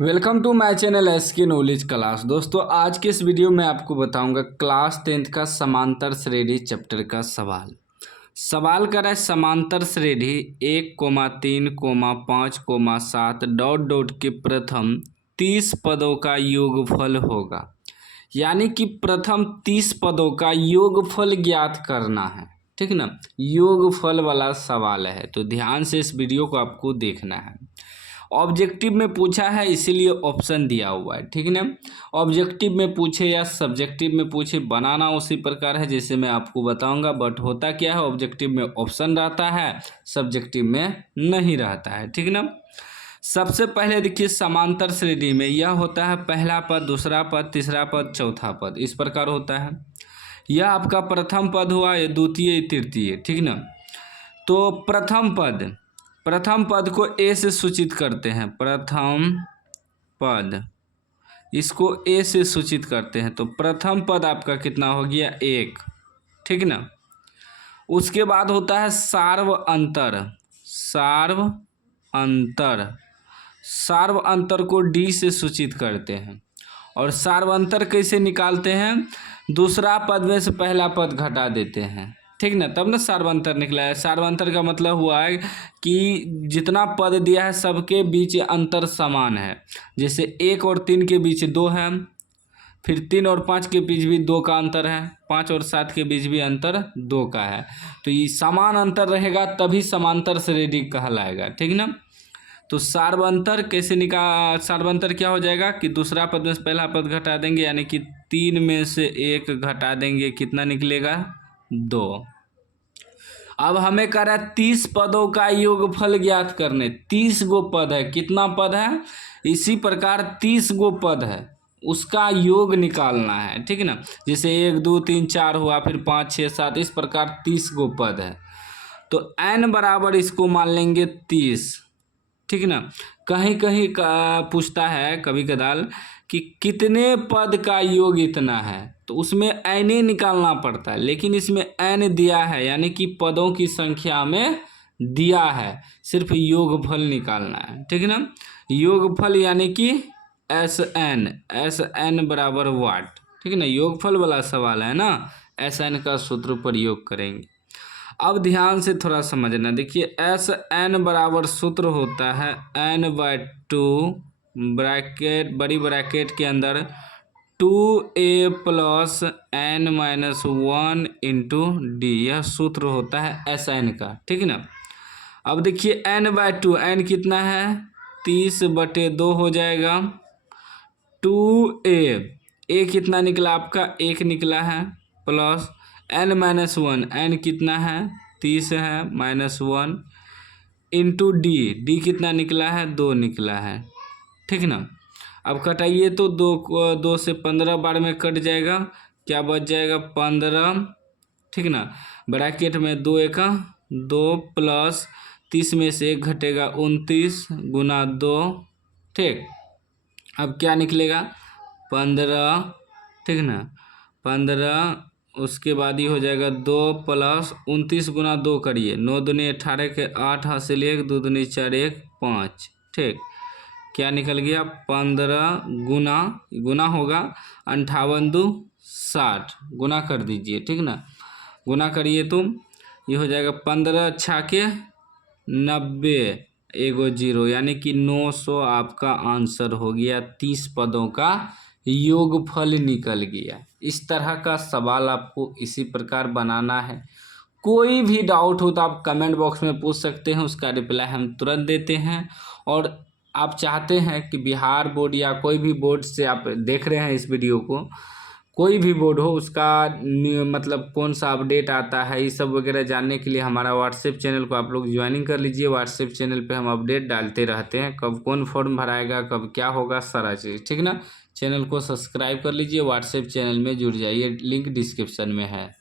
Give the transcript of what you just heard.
Welcome to my channel SK knowledge class. दोस्तों आज के इस वीडियो में आपको बताऊंगा क्लास 10th का समांतर श्रेणी चैप्टर का सवाल कर रहा है समांतर श्रेणी 1,3,5,7 डॉट डॉट के प्रथम 30 पदों का योगफल होगा। यानी कि प्रथम 30 पदों का योगफल ज्ञात करना है, ठीक ना। योगफल वाला सवाल है तो ध्यान से इस वीडियो को आपको देखना है। ऑब्जेक्टिव में पूछा है इसीलिए ऑप्शन दिया हुआ है, ठीक ना। ऑब्जेक्टिव में पूछे या सब्जेक्टिव में पूछे बनाना उसी प्रकार है जैसे मैं आपको बताऊंगा, बट होता क्या है ऑब्जेक्टिव में ऑप्शन रहता है, सब्जेक्टिव में नहीं रहता है, ठीक ना। सबसे पहले देखिए समांतर श्रेणी में यह होता है पहला पद, दूसरा पद, तीसरा पद, चौथा पद, इस प्रकार होता है। यह आपका प्रथम पद हुआ, यह द्वितीय, तृतीय, ठीक ना। तो प्रथम पद को ए से सूचित करते हैं, प्रथम पद इसको ए से सूचित करते हैं। तो प्रथम पद आपका कितना हो गया, 1, ठीक ना। उसके बाद होता है सार्व अंतर को डी से सूचित करते हैं। और सार्व अंतर कैसे निकालते हैं, दूसरा पद में से पहला पद घटा देते हैं, ठीक ना, तब ना सार्वंतर निकला है। सार्वंतर का मतलब हुआ है कि जितना पद दिया है सबके बीच अंतर समान है। जैसे 1 और 3 के बीच 2 है, फिर 3 और 5 के बीच भी 2 का अंतर है, 5 और 7 के बीच भी अंतर 2 का है। तो ये समान अंतर रहेगा तभी समांतर श्रेणी कहलाएगा, ठीक ना। तो सार्वंतर सार्वंतर क्या हो जाएगा कि दूसरा पद में से पहला पद घटा देंगे, यानी कि 3 में से 1 घटा देंगे, कितना निकलेगा, 2। अब हमें कह रहा है 30 पदों का योगफल ज्ञात करने। 30 गो पद है, कितना पद है, इसी प्रकार 30 गो पद है, उसका योग निकालना है, ठीक ना। जैसे 1 2 3 4 हुआ, फिर 5 6 7, इस प्रकार 30 गो पद है। तो n बराबर इसको मान लेंगे 30, ठीक ना। कहीं कहीं पूछता है कभी कदाल कि कितने पद का योग इतना है, तो उसमें n निकालना पड़ता है, लेकिन इसमें n दिया है यानी कि पदों की संख्या में दिया है, सिर्फ योगफल निकालना है, ठीक ना। योगफल यानी कि SN बराबर वाट, ठीक है ना। योगफल वाला सवाल है ना, SN का सूत्र प्रयोग करेंगे। अब ध्यान से थोड़ा समझना, देखिए SN बराबर सूत्र होता है n/2 ब्रैकेट, बड़ी ब्रैकेट के अंदर 2a + n-1 इंटू डी, यह सूत्र होता है SN का, ठीक है ना। अब देखिए n/2, n कितना है, 30/2 हो जाएगा। 2a कितना निकला आपका, 1 निकला है, प्लस n-1, n कितना है, 30 है, -1 इंटू डी कितना निकला है, 2 निकला है, ठीक ना। अब कटाइए तो 2 से 15 बार में कट जाएगा, क्या बच जाएगा, 15, ठीक ना। ब्रैकेट में 2 1 2 प्लस 30 में से 1 घटेगा, 29 गुना 2, ठीक। अब क्या निकलेगा, 15, ठीक ना, 15। उसके बाद ये हो जाएगा 2 प्लस 29 गुना 2 करिए, 9 दूनी 18 के 8 हासिल 1, 2 दूनी 4 1 5, ठीक। क्या निकल गया, 15 गुना होगा 58 2 60, गुना कर दीजिए, ठीक ना। गुना करिए तो ये हो जाएगा 15 6 90, 1 0, यानी कि 900 आपका आंसर हो गया। 30 पदों का योगफल निकल गया। इस तरह का सवाल आपको इसी प्रकार बनाना है। कोई भी डाउट हो तो आप कमेंट बॉक्स में पूछ सकते हैं, उसका रिप्लाई हम तुरंत देते हैं। और आप चाहते हैं कि बिहार बोर्ड या कोई भी बोर्ड से आप देख रहे हैं इस वीडियो को, कोई भी बोर्ड हो उसका मतलब कौन सा अपडेट आता है, ये सब वगैरह जानने के लिए हमारा व्हाट्सएप चैनल को आप लोग ज्वाइनिंग कर लीजिए। व्हाट्सएप चैनल पे हम अपडेट डालते रहते हैं, कब कौन फॉर्म भराएगा, कब क्या होगा, सारा चीज़, ठीक ना। चैनल को सब्सक्राइब कर लीजिए, व्हाट्सएप चैनल में जुड़ जाइए, लिंक डिस्क्रिप्शन में है।